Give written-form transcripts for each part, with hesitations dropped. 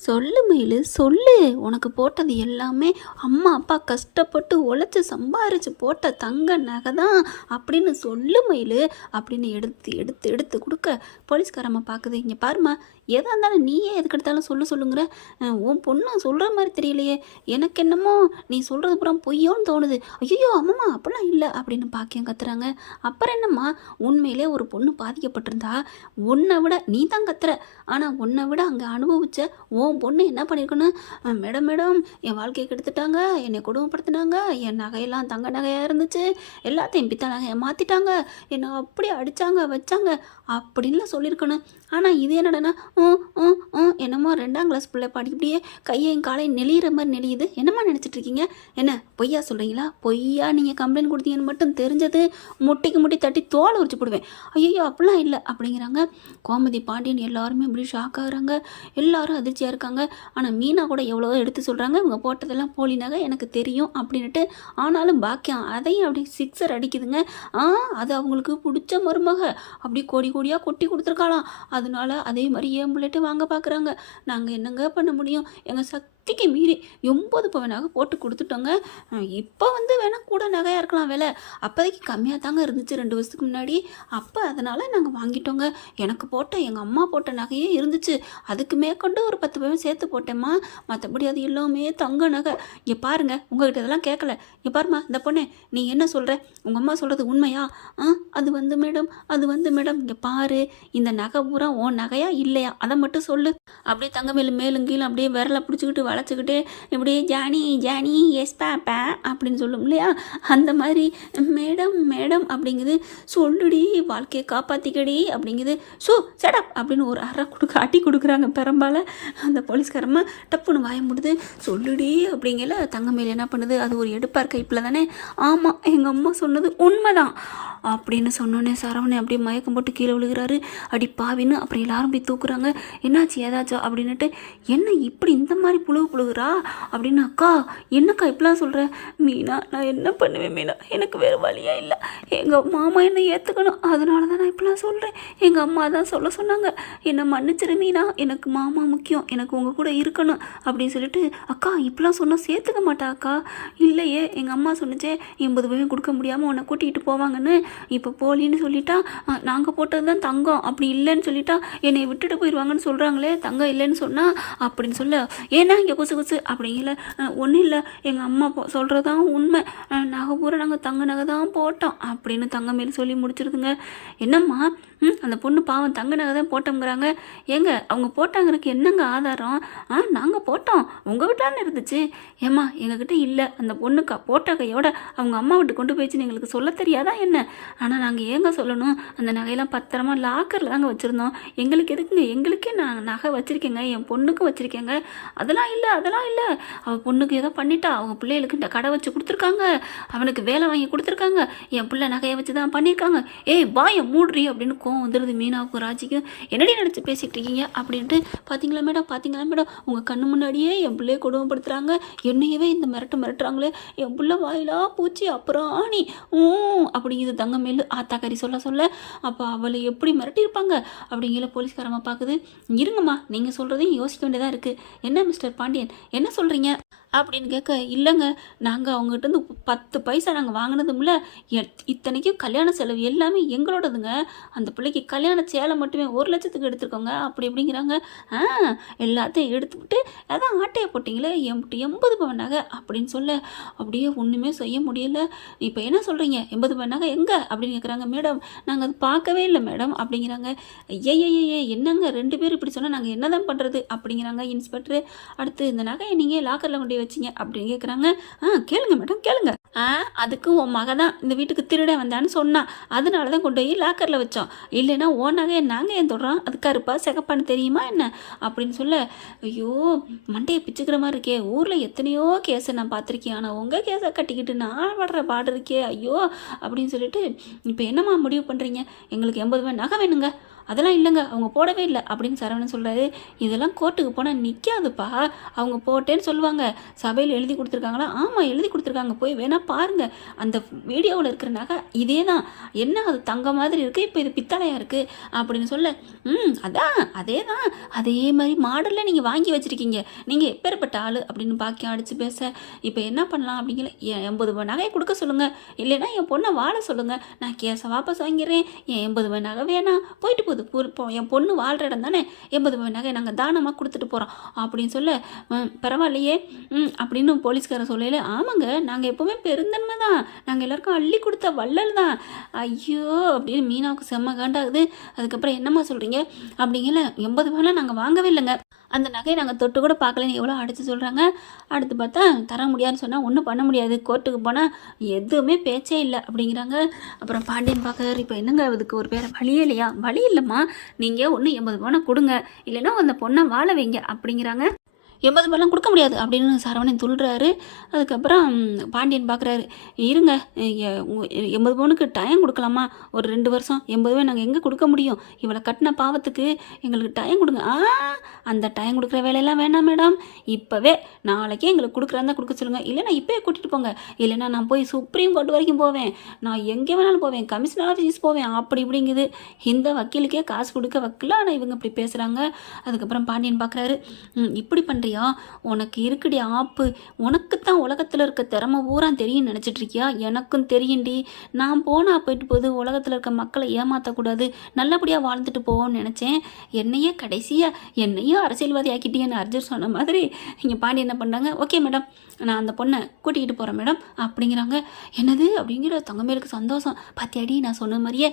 சொல்லு மயிலு சொல்லு. உனக்கு போட்டது எல்லாமே அம்மா அப்பா கஷ்டப்பட்டு உழைச்சி சம்பாரிச்சு போட்ட தங்க நகை தான் அப்படின்னு சொல்லு மயிலு அப்படின்னு எடுத்து எடுத்து எடுத்து கொடுக்க போலீஸ்காரம்மா பார்க்குது. இங்கே பாருமா, எதாக இருந்தாலும் நீயே எதுக்கு எடுத்தாலும் சொல்லுங்கிற. உன் பொண்ணு சொல்கிற மாதிரி தெரியலையே, எனக்கு என்னமோ நீ சொல்கிறது பூரா பொய்யோன்னு தோணுது. ஐயோ அம்மம்மா அப்படிலாம் இல்லை அப்படின்னு பாக்கியம் கத்துறாங்க. அப்புறம் என்னம்மா, உண்மையிலே ஒரு பொண்ணு பாதிக்கப்பட்டிருந்தா உன்னை விட நீ தான் கத்துற, ஆனால் உன்னை விட அங்கே அனுபவிச்ச உன் பொண்ணு என்ன பண்ணியிருக்கணும், மேடம் மேடம் என் வாழ்க்கையை கெடுத்துட்டாங்க, என்னை கொடுமைப்படுத்தினாங்க, என் நகையெல்லாம் தங்க நகையாக இருந்துச்சு, எல்லாத்தையும் பித்த நகையை மாற்றிட்டாங்க, என்னை அப்படி அடித்தாங்க வச்சாங்க அப்படின்லாம் சொல்லியிருக்கணும். ஆனால் இது என்னடனா என்னமோ 2ஆம் கிளாஸ் பிள்ளை படிப்படியே கையையும் காலையும் நெளிகிற மாதிரி நெளியுது. என்னம்மா நினச்சிட்டு இருக்கீங்க? என்ன பொய்யா சொல்கிறீங்களா? பொய்யா நீங்கள் கம்ப்ளைண்ட் கொடுத்தீங்கன்னு மட்டும் தெரிஞ்சது முட்டிக்கு முட்டி தட்டி தோலை உரிச்சு போடுவேன். ஐயோ அப்படிலாம் இல்லை அப்படிங்கிறாங்க. கோமதி பாண்டியன் எல்லாருமே இப்படி ஷாக் ஆகுறாங்க. எல்லாரும் அதிர்ச்சியாக இருக்காங்க. ஆனால் மீனா கூட எவ்வளோ எடுத்து சொல்கிறாங்க, இவங்க போட்டதெல்லாம் போலினாக எனக்கு தெரியும் அப்படின்ட்டு. ஆனாலும் பாக்கியம் அதையும் அப்படி சிக்ஸர் அடிக்குதுங்க. அது அவங்களுக்கு பிடிச்ச மருமக அப்படி கோடி கோடியாக கொட்டி கொடுத்துருக்காளாம். அதனால அதே மாதிரி ஏன் புள்ளட்டு வாங்க பார்க்குறாங்க. நாங்கள் என்னங்க பண்ண முடியும், எங்கள் சக்திக்கு மீறி 80 பவுன் நகை போட்டு கொடுத்துட்டோங்க. இப்போ வேணால் கூட நகையாக இருக்கலாம் விலை, அப்போதைக்கு கம்மியாக தாங்க இருந்துச்சு 2 வருஷத்துக்கு முன்னாடி. அப்போ அதனால் நாங்கள் வாங்கிட்டோங்க. எனக்கு போட்ட எங்கள் அம்மா போட்ட நகையே இருந்துச்சு, அதுக்கு மேற்கொண்டு ஒரு 10 பவுன் சேர்த்து போட்டேம்மா. மற்றபடி அது எல்லாமே தங்க நகை. இங்கே பாருங்கள், உங்கள்கிட்ட இதெல்லாம் கேட்கல. இங்கே பாருமா இந்த பொண்ணு, நீ என்ன சொல்கிற, உங்கள் அம்மா சொல்கிறது உண்மையா? அது மேடம் மேடம் இங்கே பாரு, இந்த நகை பூரா உன் நகையா இல்லையா அதை மட்டும் சொல்லு. அப்படியே தங்க மேலும் கீழே அப்படியே விரலை பிடிச்சிக்கிட்டு வளைச்சிக்கிட்டு இப்படியே ஜானி ஜானி எஸ் பேப்பா அப்படின்னு சொல்லும் இல்லையா, அந்த மாதிரி மேடம் மேடம் அப்படிங்குது. சொல்லுடி, வாழ்க்கையை காப்பாற்றிக்கடி அப்படிங்குது. செடப் அப்படின்னு ஒரு அடி கொடுக்குறாங்க பெரம்பால். அந்த போலீஸ்காரம்மா டப்புன்னு வாய முடியுது. சொல்லுடி அப்படிங்கல. தங்கமேல் என்ன பண்ணுது, அது ஒரு எடுப்பார் கைப்பில் தானே. ஆமாம், எங்கள் அம்மா சொன்னது உண்மைதான் அப்படின்னு சொன்னோன்னே சரவணன் அப்படியே மயக்கம் போட்டு கீழே விழுகிறாரு. அடி பாவின்னு. அப்புறம் எல்லாரும் போய் தூக்குறாங்க. என்னாச்சு ஏதாச்சும் அப்படின்னுட்டு, என்ன இப்படி இந்த மாதிரி புழுகுறா அப்படின்னு. அக்கா என்னக்கா இப்படிலாம் சொல்கிற? மீனா நான் என்ன பண்ணுவேன் மீனா, எனக்கு வேறு வழியாக இல்லை. எங்கள் மாமா என்னை ஏற்றுக்கணும், அதனால தான் நான் இப்படிலாம் சொல்கிறேன். எங்கள் அம்மா தான் சொல்ல சொன்னாங்க, என்னை மன்னிச்சிரு மீனா, எனக்கு மாமா முக்கியம், எனக்கு உங்கள் கூட இருக்கணும் அப்படின்னு சொல்லிட்டு. அக்கா இப்படிலாம் சொன்னால் சேர்த்துக்க மாட்டா அக்கா? இல்லையே, எங்கள் அம்மா சொன்னிச்சே 80 பவுன் கொடுக்க முடியாமல் உன்னை கூட்டிகிட்டு போவாங்கன்னு. இப்போ போலின்னு சொல்லிட்டா, நாங்கள் போட்டது தான் தங்கம், அப்படி இல்லைன்னு சொல்லிட்டா என்னை விட்டுட்டு போயிடுவாங்கன்னு சொல்கிறாங்களே, தங்கம் இல்லைன்னு சொன்னால் அப்படின்னு சொல்ல. ஏன்னா இங்கே குசு அப்படிங்கல. ஒன்றும் இல்லை, எங்கள் அம்மா சொல்கிறதான் உண்மை, நகை பூரா நாங்கள் தங்க நகை தான் போட்டோம் அப்படின்னு தங்கமேல் சொல்லி முடிச்சிருதுங்க. என்னம்மா, அந்த பொண்ணு பாவம் தங்க நகை தான் போட்டோங்கிறாங்க. ஏங்க அவங்க போட்டாங்கிறதுக்கு என்னங்க ஆதாரம்? நாங்கள் போட்டோம், உங்கள் வீட்டான்னு இருந்துச்சு. ஏம்மா எங்ககிட்ட இல்லை, அந்த பொண்ணுக்கா போட்ட கையோட அவங்க அம்மா வீட்டு கொண்டு போயிடுச்சுன்னு எங்களுக்கு சொல்ல தெரியாதா என்ன? ஆனால் நாங்கள் ஏங்க சொல்லணும், அந்த நகையெல்லாம் பத்திரமா லாக்கரில் தாங்க வச்சுருந்தோம். எங்களுக்கு எதுக்குங்க, எங்களுக்கே நான் நகை வச்சுருக்கேங்க, என் பொண்ணுக்கும் வச்சுருக்கேங்க. அதெல்லாம் இல்லை அவள் பொண்ணுக்கு ஏதோ பண்ணிட்டா, அவங்க பிள்ளைகளுக்கு இந்த கடை வச்சு கொடுத்துருக்காங்க, அவனுக்கு வேலை வாங்கி கொடுத்துருக்காங்க, என் பிள்ளை நகையை வச்சு தான் பண்ணியிருக்காங்க. ஏய் வாயை மூடுறி அப்படின்னு வந்துடுது மீனாவுக்கும் ராஜிக்கும். என்னடி நினச்சி பேசிகிட்டு இருக்கீங்க அப்படின்ட்டு. பார்த்தீங்களா மேடம் உங்கள் கண்ணு முன்னாடியே என் பிள்ளையை கொடுமைப்படுத்துகிறாங்க, என்னையவே இந்த மிரட்டுறாங்களே, என் பிள்ளை வாயிலா பூச்சி அப்புறம் ஆணி அப்படிங்குது தங்கமேல் ஆத்தாக்கறி சொல்ல. அப்போ அவளை எப்படி மிரட்டியிருப்பாங்க அப்படிங்கிற போலீஸ்காரம்மா பார்க்குது. இருங்கம்மா, நீங்கள் சொல்கிறதையும் யோசிக்க வேண்டியதாக இருக்குது. என்ன மிஸ்டர் பாண்டியன் என்ன சொல்கிறீங்க அப்படின்னு கேட்க, இல்லைங்க, நாங்கள் அவங்ககிட்ட 10 பைசா நாங்கள் வாங்கினதும்ல, இத்தனைக்கும் கல்யாண செலவு எல்லாமே எங்களோடதுங்க. அந்த பிள்ளைக்கு கல்யாண சேலை மட்டுமே 1 லட்சத்துக்கு எடுத்துருக்கோங்க அப்படிங்கிறாங்க. எல்லாத்தையும் எடுத்துக்கிட்டு அதான் ஆட்டையை போட்டிங்களே 80 பவுன் நகை அப்படின்னு சொல்ல. அப்படியே ஒன்றுமே செய்ய முடியல. இப்போ என்ன சொல்கிறீங்க, 80 பவுன் நகை எங்கே அப்படின்னு கேட்குறாங்க. மேடம் நாங்கள் அது பார்க்கவே இல்லை மேடம் அப்படிங்கிறாங்க. ஐயே என்னங்க 2 பேர் இப்படி சொன்னால் நாங்கள் என்ன தான் பண்ணுறது அப்படிங்கிறாங்க இன்ஸ்பெக்டர். அடுத்து இந்த நகையை நீங்கள் லாக்கரில் கொண்டு வச்சிங்க அப்படின்னு கேட்குறாங்க. கேளுங்க மேடம் கேளுங்க. அதுக்கு உன் மக தான் இந்த வீட்டுக்கு திருட வந்தான்னு சொன்னான், அதனால தான் கொண்டு போய் லாக்கரில் வச்சோம். இல்லைன்னா ஓ நகையை நாங்கள் ஏன் தொடுறோம், அது கருப்பா சிகப்பான்னு தெரியுமா என்ன அப்படின்னு சொல்ல. ஐயோ மண்டையை பிச்சுக்கிற மாதிரி இருக்கே, ஊரில் எத்தனையோ கேஸை நான் பார்த்துருக்கேன், ஆனால் உங்கள் கேஸை கட்டிக்கிட்டு நான் படுற பாடு இருக்கே ஐயோ அப்படின்னு சொல்லிட்டு. இப்போ என்னம்மா முடிவு பண்ணுறீங்க? எங்களுக்கு 80 பவுன் நகை வேணுங்க அதெல்லாம் இல்லைங்க, அவங்க போடவே இல்லை அப்படின்னு சரவணன் சொல்கிறாரு. இதெல்லாம் கோர்ட்டுக்கு போனால் நிற்காதுப்பா, அவங்க போட்டேன்னு சொல்லுவாங்க. சபையில் எழுதி கொடுத்துருக்காங்களா? ஆமாம் எழுதி கொடுத்துருக்காங்க, போய் வேணால் பாருங்கள். அந்த வீடியோவில் இருக்கிற நகை இதே தான். என்ன அது தங்கம் மாதிரி இருக்குது, இப்போ இது பித்தளையாக இருக்குது அப்படின்னு சொல்ல, அதான் அதே தான், அதே மாதிரி மாடலில் நீங்கள் வாங்கி வச்சுருக்கீங்க, நீங்கள் எப்பேற்பட்ட ஆள் அப்படின்னு பாக்கியம் அடித்து பேச, இப்போ என்ன பண்ணலாம் அப்படிங்கிற, 80 நகையை கொடுக்க சொல்லுங்கள், இல்லைன்னா என் பொண்ணை வாழ சொல்லுங்கள், நான் கேஸை வாபஸ் வாங்கிறேன், என் 80 நகை வேணாம், போயிட்டு போகுது, என் பொண்ணு வாழ்கிற இடம் தானே, 80 நகை நாங்கள் தானமாக கொடுத்துட்டு போகிறோம் அப்படின்னு சொல்ல, பரவாயில்லையே அப்படின்னு போலீஸ்காரர் சொல்லல, ஆமாங்க நாங்கள் எப்போவுமே பெருந்தன்மை தான், நாங்கள் எல்லாருக்கும் அள்ளி கொடுத்த வள்ளல் தான். ஐயோ அப்படின்னு மீனாவுக்கு செம்ம காண்டாகுது. அதுக்கப்புறம் என்னம்மா சொல்கிறீங்க அப்படிங்கல, 80 நாங்கள் வாங்கவே இல்லைங்க, அந்த நகையை நாங்கள் தொட்டு கூட பார்க்கலன்னு எவ்வளோ அடித்து சொல்கிறாங்க. அடுத்து பார்த்தா தர முடியாதுன்னு சொன்னால் ஒன்றும் பண்ண முடியாது, கோர்ட்டுக்கு போனால் எதுவுமே பேச்சே இல்லை அப்படிங்கிறாங்க. அப்புறம் பாண்டியன் பார்க்குறாரு, இப்போ என்னங்க அதுக்கு ஒரு பேரை வழியே இல்லையா? வழி இல்லைம்மா, நீங்கள் ஒன்று 80 கொடுங்க, இல்லைன்னா அந்த பொண்ணை வாழ வைங்க அப்படிங்கிறாங்க. 80 கொடுக்க முடியாது அப்படின்னு சரவணன் துள்ளுறாரு. அதுக்கப்புறம் பாண்டியன் பார்க்குறாரு, இருங்க 80 டைம் கொடுக்கலாமா, ஒரு 2 வருஷம், 80 நாங்கள் எங்கே கொடுக்க முடியும், இவளை கட்டின பாவத்துக்கு எங்களுக்கு டைம் கொடுங்க. அந்த டைம் கொடுக்குற வேலையெல்லாம் வேணாம் மேடம், இப்போவே நாளைக்கே எங்களுக்கு கொடுக்குறாந்தா கொடுக்க சொல்லுங்கள், இல்லைனா இப்போயே கூட்டிகிட்டு போங்க, இல்லைனா நான் போய் சுப்ரீம் கோர்ட் வரைக்கும் போவேன், நான் எங்கே வேணாலும் போவேன், கமிஷனர் ஆஃபீஸ் போவேன் அப்படி இப்படிங்குது. இந்த வக்கீலுக்கே காசு கொடுக்க வைக்கல, ஆனால் இவங்க இப்படி பேசுகிறாங்க. அதுக்கப்புறம் பாண்டியன் பார்க்குறாரு, இப்படி பண்ணுறியா, உனக்கு இருக்குடி ஆப்பு, உனக்குத்தான் உலகத்தில் இருக்க திறமை பூரா தெரியும் நினச்சிட்ருக்கியா, எனக்கும் தெரியும்டி, நான் போனால் போயிட்டு போது உலகத்தில் இருக்க மக்களை ஏமாற்றக்கூடாது, நல்லபடியாக வாழ்ந்துட்டு போவோம்னு நினச்சேன், என்னையே கடைசியாக என்னையும் அரசியல்வாதி ஆக்கிட்டேன்னு அர்ஜுன் சொன்ன மாதிரி இங்கே பாண்டி என்ன பண்ணுறாங்க, ஓகே மேடம் நான் அந்த பொண்ணை கூட்டிகிட்டு போகிறேன் மேடம் அப்படிங்கிறாங்க. என்னது அப்படிங்கிற தங்கமேலுக்கு சந்தோஷம். பாத்தியாடி நான் சொன்ன மாதிரியே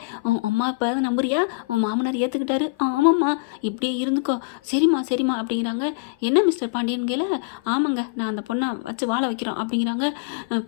அம்மா இப்போ நம்புறியா, உன் மாமனார் ஏற்றுக்கிட்டாரு, ஆமாம்மா இப்படியே இருந்துக்கோ, சரிம்மா சரிம்மா அப்படிங்கிறாங்க. என்ன மிஸ்டர் பாண்டியன் கேள, ஆமாங்க நான் அந்த பொண்ணை வச்சு வாழ வைக்கிறோம் அப்படிங்கிறாங்க.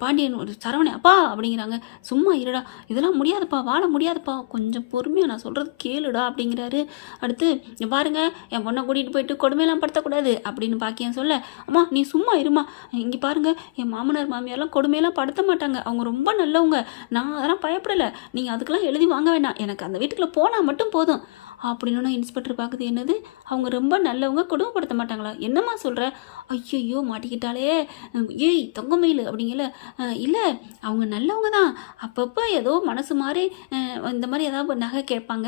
பாண்டியன் ஒரு சரவணன் அப்பா அப்படிங்கிறாங்க, சும்மா இருடா, இதெல்லாம் முடியாதுப்பா, வாழ முடியாதுப்பா, கொஞ்சம் பொறுமையாக நான் சொல்கிறது கேளுடா அப்படிங்கிறாரு. அடுத்து பாருங்க என் பொண்ணை கூட்டிகிட்டு போயிட்டு கொடுமையெல்லாம் படுத்தக்கூடாது அப்படின்னு பாக்கியம் சொல்ல, அம்மா நீ சும்மா இருமா, இங்கே பாருங்க என் மாமனார் மாமியாரெலாம் கொடுமையெல்லாம் படுத்த மாட்டாங்க, அவங்க ரொம்ப நல்லவங்க, நான் அதெல்லாம் பயப்படலை, நீங்கள் அதுக்கெல்லாம் எழுதி வாங்க வேண்டாம், எனக்கு அந்த வீட்டுக்குள்ளே போனால் மட்டும் போதும் அப்படின்னு இன்ஸ்பெக்டர் பார்க்குது. என்னது அவங்க ரொம்ப நல்லவங்க, கொடுமைப்படுத்த மாட்டாங்களா, என்னம்மா சொல்கிற, ஐயோ மாட்டிக்கிட்டாலே, ஏய் தங்கமயில் அப்படிங்கல, இல்லை அவங்க நல்லவங்க தான், அப்பப்போ ஏதோ மனசு மாதிரி இந்த மாதிரி ஏதாவது நகை கேட்பாங்க,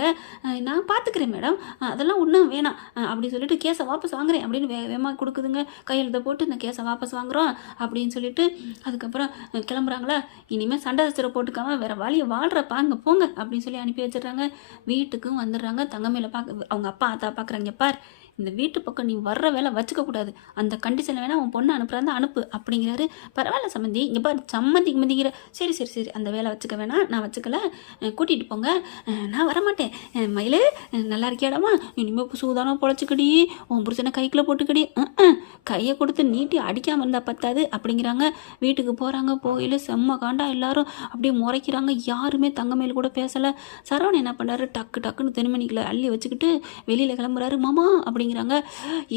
நான் பார்த்துக்கிறேன் மேடம், அதெல்லாம் ஒன்றும் வேணாம் அப்படின்னு சொல்லிட்டு கேஸை வாபஸ் வாங்குறேன் அப்படின்னு வேகமாக கொடுக்குதுங்க. கையெழுத்தை போட்டு இந்த கேஸை வாபஸ் வாங்குகிறோம் அப்படின்னு சொல்லிட்டு அதுக்கப்புறம் கிளம்புறாங்களா, இனிமேல் சண்டை சச்சரை போட்டுக்காமல் வேறு வழியை வாழ்கிறப்பா அங்கே போங்க அப்படின்னு சொல்லி அனுப்பி வச்சிடுறாங்க. வீட்டுக்கும் வந்துடுறாங்க. தங்கமயில பார்க்க அவங்க அப்பா ஆத்தா பார்க்குறாங்க, பார் இந்த வீட்டு பக்கம் நீ வர்ற வேலை வச்சுக்கக்கூடாது, அந்த கண்டிஷனில் வேணால் உன் பொண்ணை அனுப்புறாங்க அனுப்பு அப்படிங்கிறாரு. பரவாயில்ல சம்மந்தி, இங்கே பாரு சம்மந்தி கிம்மந்திங்கிற, சரி சரி சரி அந்த வேலை வச்சுக்க வேணாம், நான் வச்சுக்கல, கூட்டிகிட்டு போங்க, நான் வரமாட்டேன், மயிலே நல்லா இருக்கியாடாமா, இனிமேல் சூதானம் பொழைச்சிக்கடி, உன் புருஷனை கைக்குள்ளே போட்டுக்கடி, கையை கொடுத்து நீட்டி அடிக்காமல் இருந்தால் பத்தாது அப்படிங்கிறாங்க. வீட்டுக்கு போகிறாங்க. போயில செம்ம காண்டா, எல்லாரும் அப்படியே முறைக்கிறாங்க, யாருமே தங்கமயில் கூட பேசலை. சரவணன் என்ன பண்ணுறாரு, டக்கு டக்குன்னு தென்மணிக்கில் அள்ளி வச்சுக்கிட்டு வெளியில் கிளம்புறாரு. மாமா அப்படிங்கிறாங்க,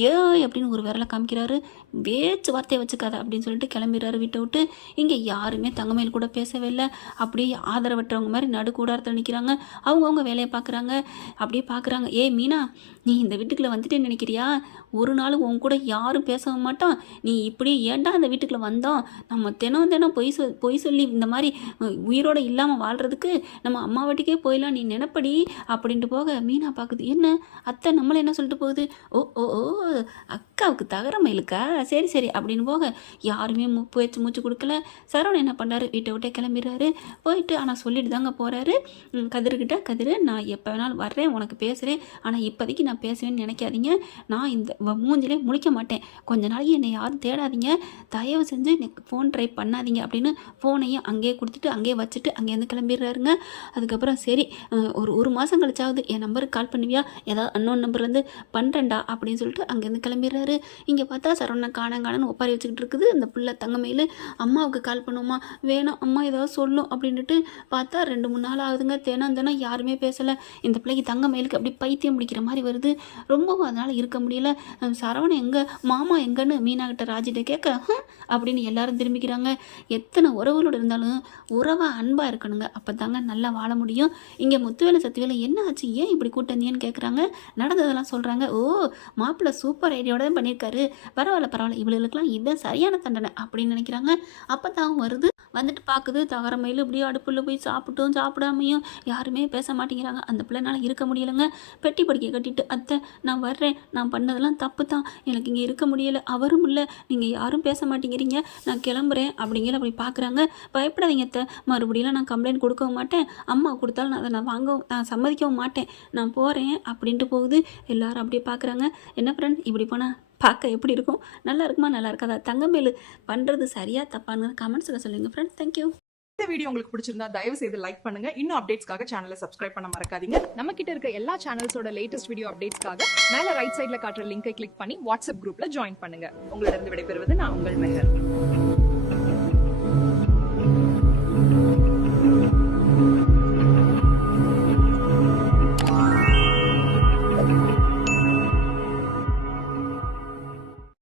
ஏ அப்படின்னு ஒரு விரலை காமிக்கிறாரு, வேச்சு வார்த்தையை வச்சுக்காத அப்படின்னு சொல்லிட்டு கிளம்பிடுறாரு வீட்டை விட்டு. இங்கே யாருமே தங்கமயில் கூட பேசவே இல்லை, அப்படியே ஆதரவற்றவங்க மாதிரி நடு கூடாரத்தில் நிற்கிறாங்க. அவங்கவுங்க வேலையை பார்க்குறாங்க. அப்படியே பார்க்குறாங்க, ஏ மீனா நீ இந்த வீட்டுக்குள்ளே வந்துட்டேன்னு நினைக்கிறியா, ஒரு நாள் உன் கூட யாரும் பேசவும் மாட்டோம், நீ இப்படி ஏன்டா அந்த வீட்டுக்குள்ளே வந்தோம், நம்ம தினம் தினம் பொய் சொல்லி இந்த மாதிரி உயிரோடு இல்லாமல் வாழ்கிறதுக்கு நம்ம அம்மா வீட்டுக்கே போயிடலாம் நீ நினைப்படி அப்படின்ட்டு போக, மீனா பார்க்குது, என்ன அத்தை நம்மளை என்ன சொல்லிட்டு போகுது, ஓ ஓ ஓ அக்காவுக்கு தகரமயிலுக்கா, சரி சரி அப்படின்னு போக யாருமே மூச்சு கொடுக்கல. சரவணன் என்ன பண்ணுறாரு, வீட்டை விட்டே கிளம்பிடுறாரு. போயிட்டு ஆனால் சொல்லிட்டு தாங்க போகிறாரு கதிர்கிட்ட, கதிர் நான் எப்போ வேணாலும் வர்றேன் உனக்கு பேசுகிறேன், ஆனால் இப்போதைக்கு நான் பேசுவேன்னு நினைக்காதீங்க, நான் இந்த மூஞ்சிலே முழிக்க மாட்டேன், கொஞ்ச நாளைக்கு என்னை யாரும் தேடாதீங்க, தயவு செஞ்சு எனக்கு ஃபோன் ட்ரை பண்ணாதீங்க அப்படின்னு ஃபோனையும் அங்கேயே கொடுத்துட்டு அங்கேயே வச்சுட்டு அங்கேருந்து கிளம்பிடுறாருங்க. அதுக்கப்புறம் சரி ஒரு மாதம் கழிச்சாவது என் நம்பருக்கு கால் பண்ணுவியா, ஏதாவது அன்னோன் நம்பர்லேருந்து பண்ணுறேன்டா அப்படின்னு சொல்லிட்டு அங்கேருந்து கிளம்பிடுறாரு. வராரு. இங்கே பார்த்தா சரவணனை காணன்னு ஒப்பாரி வச்சுக்கிட்டு இருக்குது அந்த பிள்ளை தங்கமயில். அம்மாவுக்கு கால் பண்ணுவோமா, வேணாம் அம்மா ஏதாவது சொல்லும் அப்படின்ட்டு பார்த்தா 2-3 நாள் ஆகுதுங்க. தினம் யாருமே பேசலை. இந்த பிள்ளைக்கு தங்கமயிலுக்கு அப்படி பைத்தியம் பிடிக்கிற மாதிரி வருது. ரொம்பவும் அதனால் இருக்க முடியல. சரவணன் எங்கே, மாமா எங்கன்னு மீனாகிட்ட ராஜிட்ட கேட்க அப்படின்னு எல்லாரும் திரும்பிக்கிறாங்க. எத்தனை உறவுகளோடு இருந்தாலும் உறவாக அன்பாக இருக்கணுங்க, அப்போ தாங்க நல்லா வாழ முடியும். இங்கே முத்துவேலு சத்துவேலு என்ன ஆச்சு, ஏன் இப்படி கூட்டந்தியன்னு கேட்குறாங்க. நடந்ததெல்லாம் சொல்கிறாங்க. ஓ, மாப்பிள்ளை சூப்பர் ஐடியாவோட தான் பண்ணியிருக்காரு, பரவாயில்ல இவளுக்கெல்லாம் இதுதான் சரியான தண்டனை அப்படின்னு நினைக்கிறாங்க. அப்போ தான் வருது, வந்துட்டு பார்க்குது தகர மயில் இப்படியே அடுப்புள்ள போய் சாப்பிட்டும் சாப்பிடாமையும் யாருமே பேச மாட்டேங்கிறாங்க. அந்த பிள்ளைனால இருக்க முடியலைங்க. பெட்டி படிக்க கட்டிட்டு, அத்தை நான் வர்றேன், நான் பண்ணதெல்லாம் தப்பு தான், எனக்கு இங்கே இருக்க முடியலை, அவரும் இல்லை, நீங்கள் யாரும் பேச மாட்டேங்கிறீங்க, நான் கிளம்புறேன் அப்படிங்கிற அப்படி பார்க்குறாங்க. பயப்படாதீங்க அத்தை, மறுபடியும் நான் கம்ப்ளைண்ட் கொடுக்கவும் மாட்டேன், அம்மா கொடுத்தாலும் நான் அதை நான் சம்மதிக்கவும் மாட்டேன், நான் போகிறேன் அப்படின்ட்டு போகுது. எல்லாரும் அப்படியே பார்க்குறாங்க. என்ன ஃப்ரெண்ட் இப்படி போனால் பார்க்க எப்படி இருக்கும், நல்லா இருக்குமா நல்லா இருக்காதா, தங்கமேலு பண்ணுறது சரியா தப்பான்னு கமெண்ட்ஸில் சொல்லுங்கள் ஃப்ரெண்ட்ஸ். தேங்க்யூ. இந்த வீடியோ உங்களுக்கு பிடிச்சிருந்தா தயவு செய்து லைக் பண்ணுங்க. இன்னும் அப்டேட்ஸ்க்காக சேனலை சப்ஸ்கிரைப் பண்ண மறக்காதீங்க. நம்ம கிட்ட இருக்க எல்லா சேனல்ஸோட லேட்டஸ்ட் வீடியோ அப்டேட்ஸ்க்காக மேல ரைட் சைடுல காட்டுற லிங்கை கிளிக் பண்ணி வாட்ஸ்அப் குரூப்ல ஜாயின் பண்ணுங்க. உங்களிடம் விடைபெறுவது நான் உங்கள் மெஹர்.